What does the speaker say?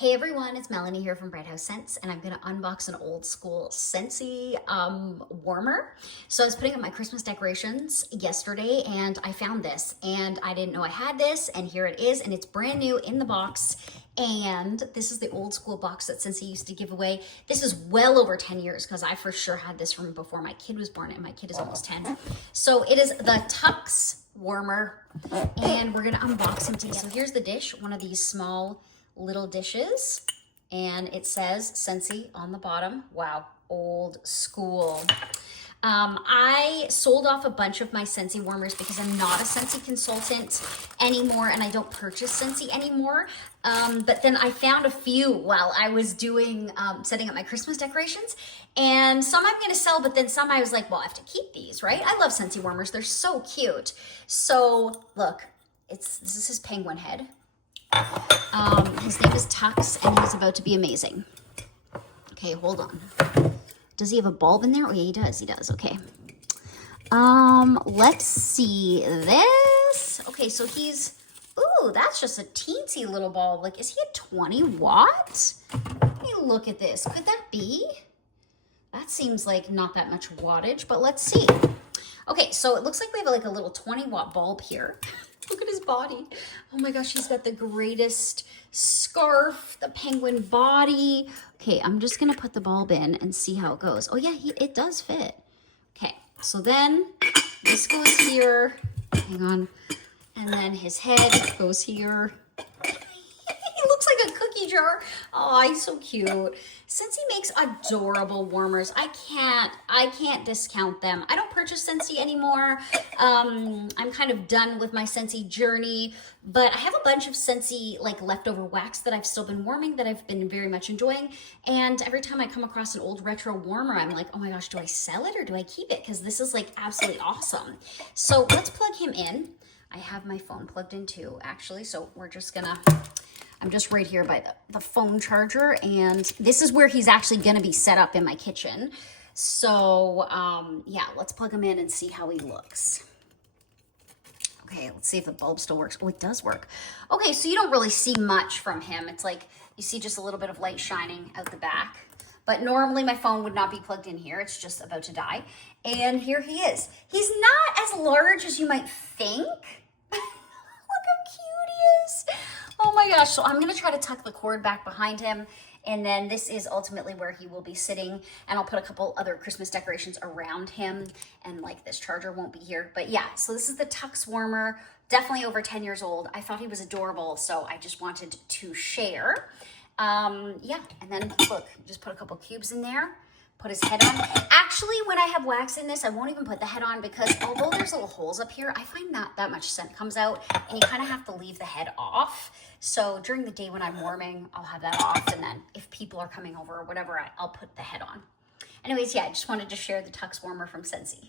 Hey everyone, it's Melanie here from Bright House Scents, and I'm gonna unbox an old school Scentsy warmer. So I was putting up my Christmas decorations yesterday and I found this and I didn't know I had this, and here it is, and it's brand new in the box. And this is the old school box that Scentsy used to give away. This is well over 10 years because I for sure had this from before my kid was born, and my kid is almost 10. So it is the Tux warmer, and we're gonna unbox him together. So here's the dish, one of these small little dishes, and it says Scentsy on the bottom. Wow, old school. I sold off a bunch of my Scentsy warmers because I'm not a Scentsy consultant anymore and I don't purchase Scentsy anymore. But then I found a few while I was doing setting up my Christmas decorations, and some I'm going to sell, but then some I was like, well, I have to keep these, right? I love Scentsy warmers. They're so cute. So look, this is his penguin head. His name is Tux, and he's about to be amazing. Okay, hold on. Does he have a bulb in there? Oh, yeah, he does. He does. Okay. Let's see this. Okay, so he's, ooh, that's just a teensy little bulb. Like, is he a 20 watt? Let me look at this. Could that be? That seems like not that much wattage, but let's see. Okay, so it looks like we have like a little 20 watt bulb here. Look at his body. Oh my gosh, he's got the greatest scarf, the penguin body. Okay, I'm just gonna put the bulb in and see how it goes. Oh yeah, it does fit. Okay, so then this goes here. Hang on. And then his head goes here. He looks like a cookie jar. Oh, he's so cute. Scentsy makes adorable warmers. I can't discount them. I don't purchase Scentsy anymore. I'm kind of done with my Scentsy journey, but I have a bunch of Scentsy like leftover wax that I've still been warming that I've been very much enjoying. And every time I come across an old retro warmer, I'm like, oh my gosh, do I sell it or do I keep it? Because this is like absolutely awesome. So let's plug him in. I have my phone plugged in too, actually. So we're just gonna, I'm just right here by the phone charger, and this is where he's actually gonna be set up in my kitchen. So yeah, let's plug him in and see how he looks. Okay, let's see if the bulb still works. Oh, it does work. Okay, so you don't really see much from him. It's like you see just a little bit of light shining out the back. But normally my phone would not be plugged in here. It's just about to die. And here he is. He's not as large as you might think. Look how cute he is. Oh my gosh. So I'm going to try to tuck the cord back behind him. And then this is ultimately where he will be sitting. And I'll put a couple other Christmas decorations around him. And like this charger won't be here. But yeah, so this is the Tux warmer. Definitely over 10 years old. I thought he was adorable, so I just wanted to share. Yeah, and then look, just put a couple cubes in there, put his head on. Actually, when I have wax in this, I won't even put the head on because although there's little holes up here, I find not that much scent comes out, and you kind of have to leave the head off. So during the day when I'm warming, I'll have that off, and then if people are coming over or whatever, I'll put the head on. Anyways, yeah, I just wanted to share the Tux warmer from Scentsy.